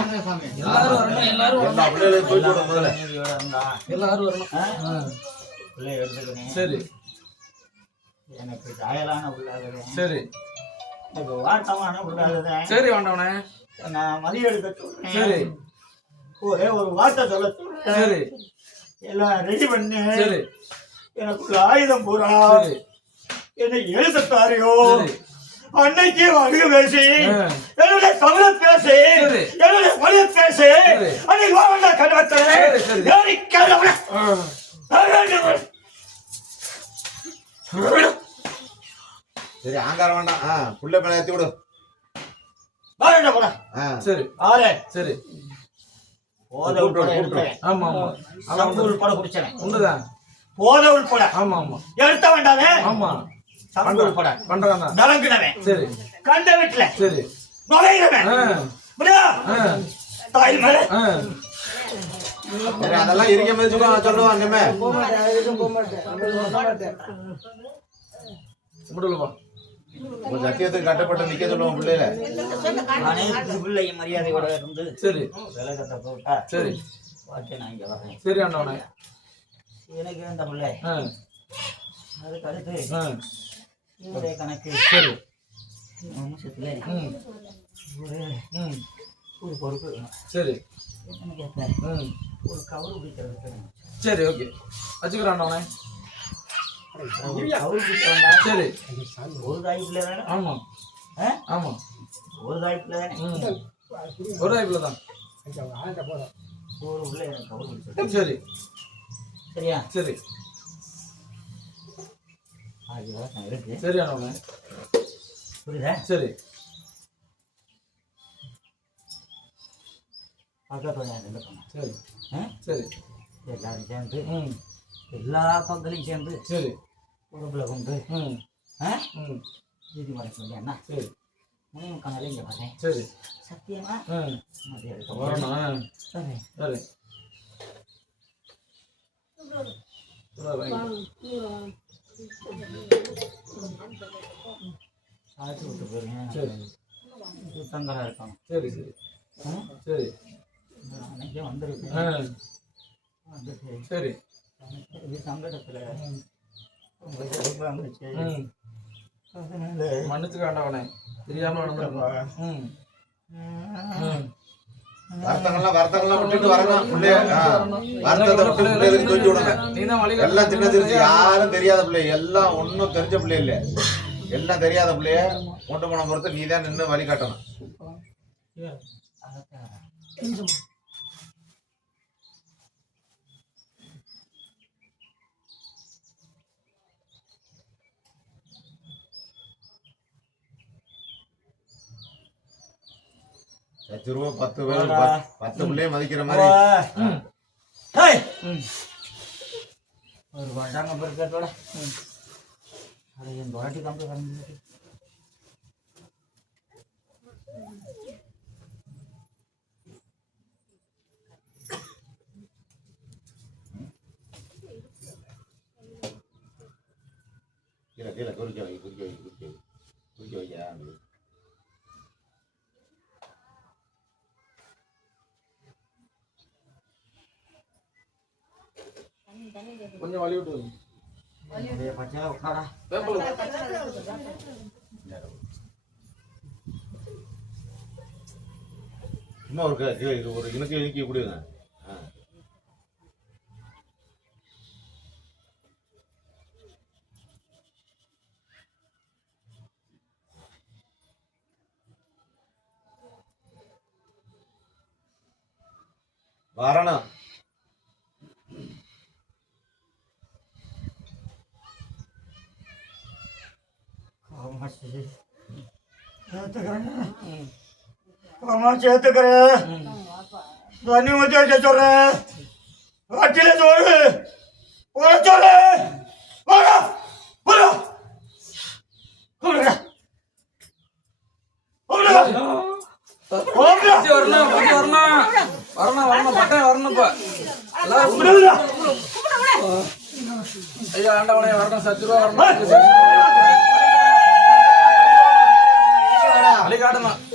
எல்லாரும் வரணும் எல்லாரும் எல்லாரும் வரணும். சரி. எனக்கு தாயலான சரி. வாட்டமான சரி வேண்டவனே நான் மதிய எடுக்க சரி. ஒரே ஒரு வார்த்தை சொல்ல சரி. எல்லாம் ரெடி பண்ணு. சரி. எனக்கு ஆயுதம் பூரா சரி. என்னை எழுத தாரியோ அன்னைக்கு அழுக பேசி. என்னுடைய தமிழ பேசி. என்னுடைய மொழிய பேசி. அன்னைக்கு வாங்க கண்டவத்தை சரி, ஆங்காரம் வேண்டாம். ஆ புள்ள மேல ஏத்தி விடு. வாங்க போட சரி. ஆறு சரி. போத உள்பட ஆமா ஆமா. அதான் சங்கு உள்பட குடிச்சவன் உண்டுதான். போத உள்பட ஆமா ஆமா. எடுத்த வேண்டாமே? ஆமா. சரி. கண்ட வீட்டுல. சரி. ஆ. தாய் அதெல்லாம் இருக்க மாதிரி சொல்லுவான் சொல்லுவான் இனிமே முடியலப்பா உன் சத்தியத்துக்கு கட்டப்பட்டு நிக்க சொல்லுவான் பிள்ளையில. அனைத்து மரியாதையோட இருந்து சரி. விலகத்தை போட்டா சரி. வாட்டி நான் இங்க வரேன் சரி ஆண்டவனே எனக்கு இருந்த பிள்ளை. ஆ. அதுக்கு அடுத்து ஆ. இவருடைய கணக்கு. சரி. வம்சத்துல ஒரு பொறுப்பு சரி. ஒரு கவுரு பிடிக்கிறதுக்கு வேணும். சரி ஓகே. வச்சுக்கிறேன் ஒரு கவுரு பிடிக்க வேண்டாம் சரி. ஒரு பிள்ளை வேணும். ஆமா. ஆ? ஆமா. ஒரு தான்? பிள்ளை கவுரு பிடிச்சிருக்கு சரி. சரியா? சரி. சரி ஆண்டவனே புரியுதா? சரி. பண்ண சரி? சரி. எல்லாரும் சேர்ந்து எல்லா பக்கங்களையும் சேர்ந்து சரி. உடம்புல கொண்டு? ம். நீதிமன்றம் சொல்லி அண்ணா. சரி. மூணு கணல இங்க வரேன் சரி. சத்தியமா. சரி. சரி. சரி, வாங்கி. அழைச்சி விட்டு போயிருங்க சரி சுத்தங்களாக இருக்கணும் சரி. சரி சரி நான் அன்னைக்கே வந்திருக்கேன் சரி இது சங்கடத்தில் உங்களுக்கு ரொம்ப வந்துச்சு ம் அதனால மன்னிச்சுக்க வேண்டாவனே ம் ம் வருத்தங்கள்லாம் வருத்தங்கள்லாம் விட்டுட்டு வரணும். பிள்ளைய. வருத்தத்தை விட்டு பிள்ளைகளுக்கு தூக்கி விடுங்க நீ தான் வழி எல்லாம் சின்ன தெரிஞ்சு யாரும் தெரியாத பிள்ளை எல்லாம் ஒன்றும் தெரிஞ்ச பிள்ளை இல்ல எல்லாம் தெரியாத பிள்ளைய கொண்டு போன பொறுத்து நீ தான் நின்று வழி லட்ச ரூபா பத்து பேர் பத்து- பிள்ளைய மதிக்கிற மாதிரி. ம் ஹேய்! ம். ஒரு கொண்டாங்க பொறுக்கத்தோட அது என் தொலைட்டி கம்பி வந்து கொஞ்சம் வழி விட்டு சும்மா ஒரு இது ஒரு இணுக்கு இணுக்கி கொடுங்க. ஆ. வரணும். காமாட்சி சேர்த்துக்கிறேன் காமாட்சி சேர்த்துக்கிறேன் தண்ணி ஊற்றி வைக்க போட சொல்லு போட போட போடுங்க வரணும் பச்சி வரணும் வரணும் வரணும் பட்டன் வரணும் இப்ப எல்லாரும் போடுங்க ஐயா ஆண்டவனே வரணும் சத்து ரூபா வரணும் வழி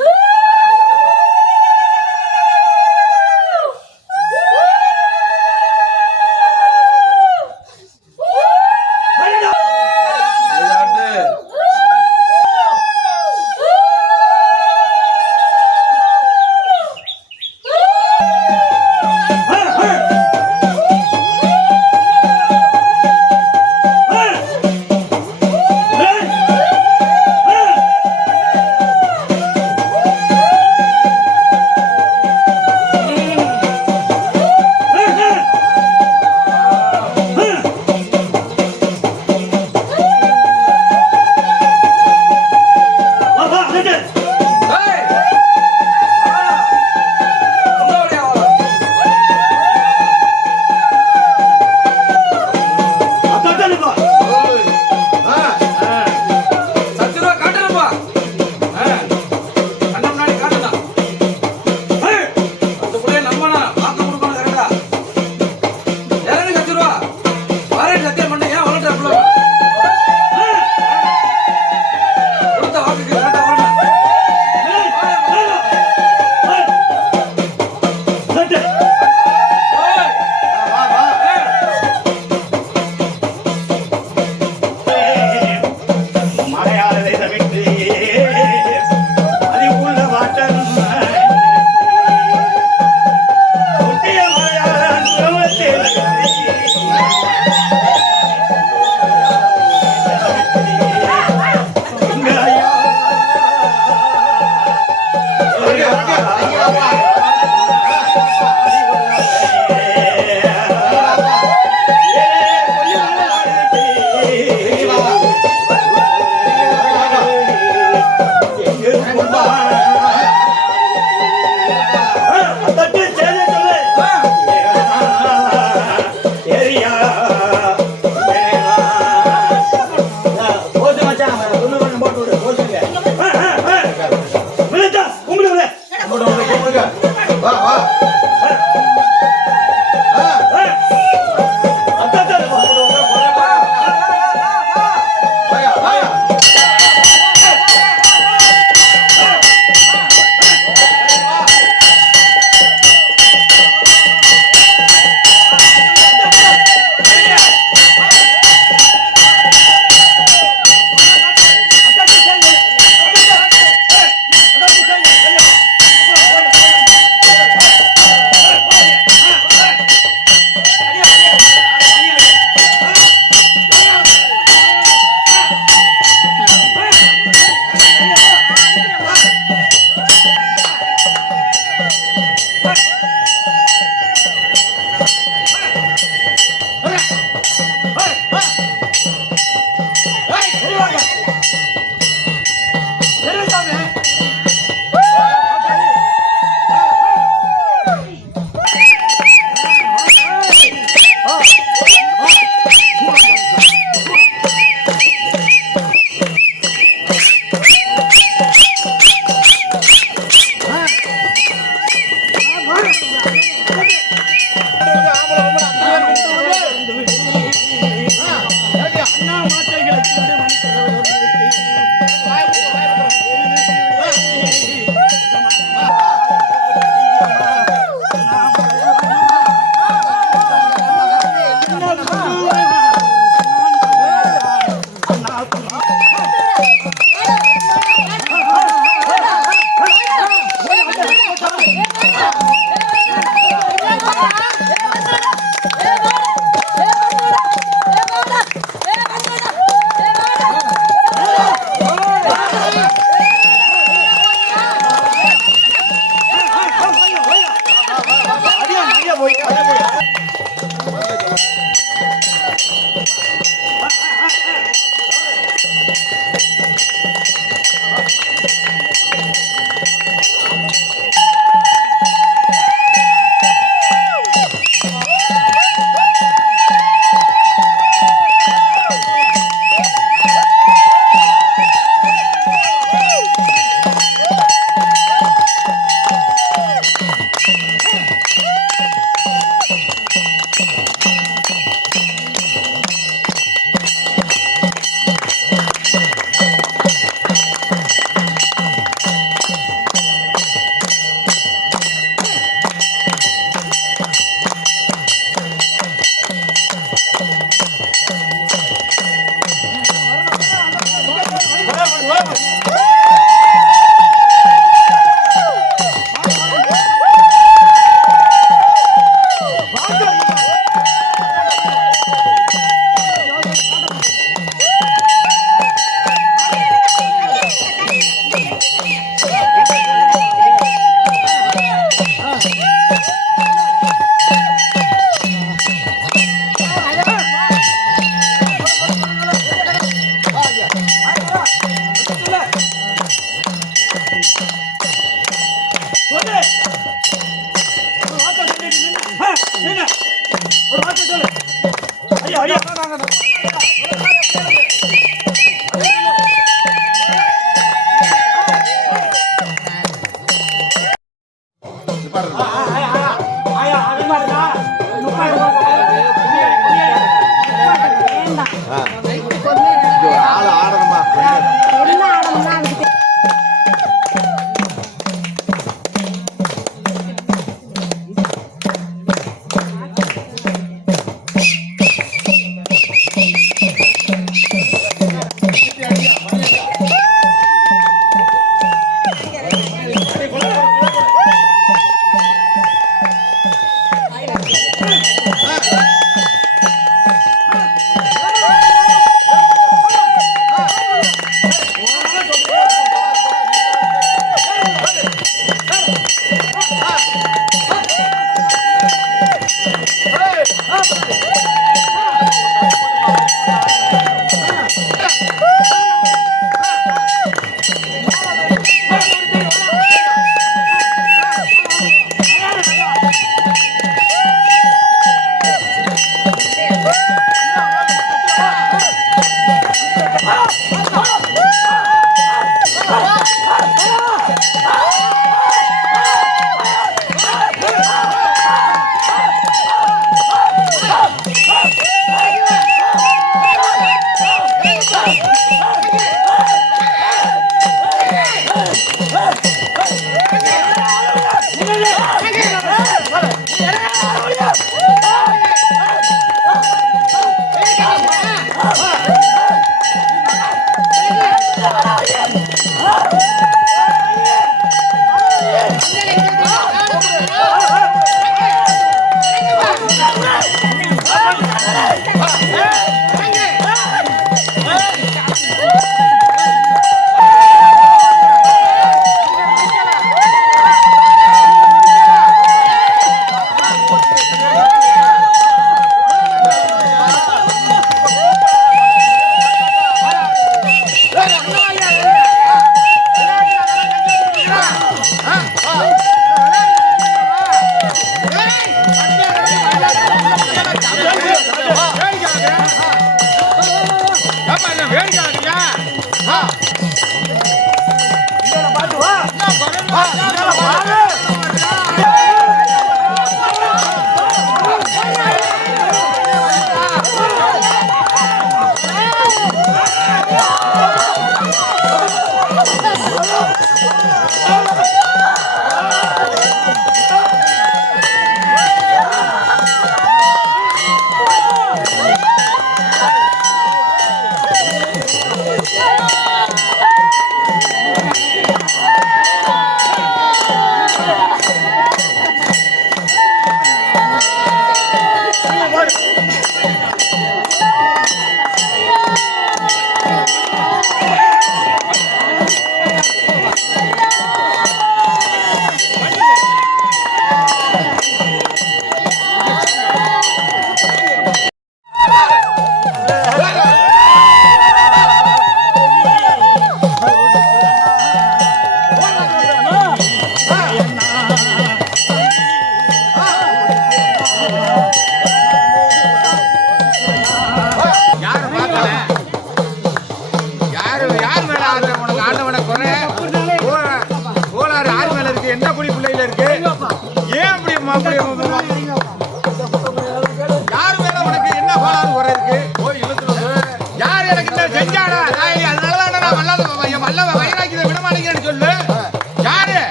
ஆ.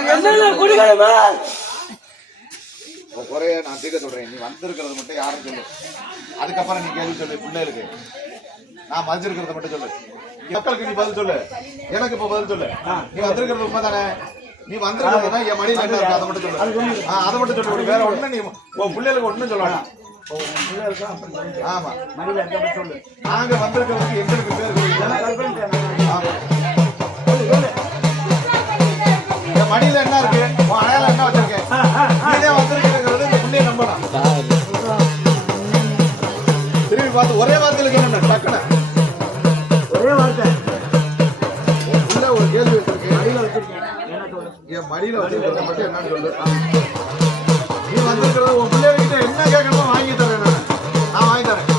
குடிக்கணுமா குறைய நான் தீர்க்க சொல்றேன். நீ வந்திருக்கிறது மட்டும் யாரும் சொல்லு. அதுக்கப்புறம் நீ கேள்வி சொல்லு பிள்ளைகளுக்கு நான் மதிச்சிருக்கிறத மட்டும் சொல்லு. மக்களுக்கு நீ பதில் சொல்லு. எனக்கு இப்ப பதில் சொல்லு. நீ வந்திருக்கிறது உண்மைதானே? நீ வந்திருக்கிறதுனா என் மணி அதை மட்டும் சொல்லு. அதை மட்டும் சொல்லு. வேற ஒண்ணு நீ உன் பிள்ளைகளுக்கு ஒண்ணும் சொல்ல. வேணாம் ஆமா. நாங்க வந்திருக்கிறதுக்கு எங்களுக்கு பேர். ஆமா. மடியில என்ன இருக்கு? உன் அடையாளம் என்ன வச்சிருக்கேன்? இதே வச்சிருக்கிறது இந்த புள்ளிய நம்பலாம் திரும்பி பார்த்து ஒரே வார்த்தையில என்ன டக்குனு ஒரே வார்த்தை. உள்ள ஒரு கேள்வி வச்சிருக்கேன். மடியில வச்சிருக்கேன். என் மடியில வச்சிருக்கிறத மட்டும் என்னன்னு சொல்லு. நீ வந்திருக்கிறது உன் பிள்ளைகிட்ட என்ன கேட்கணுமோ வாங்கி தரேன் நான் வாங்கி தரேன்.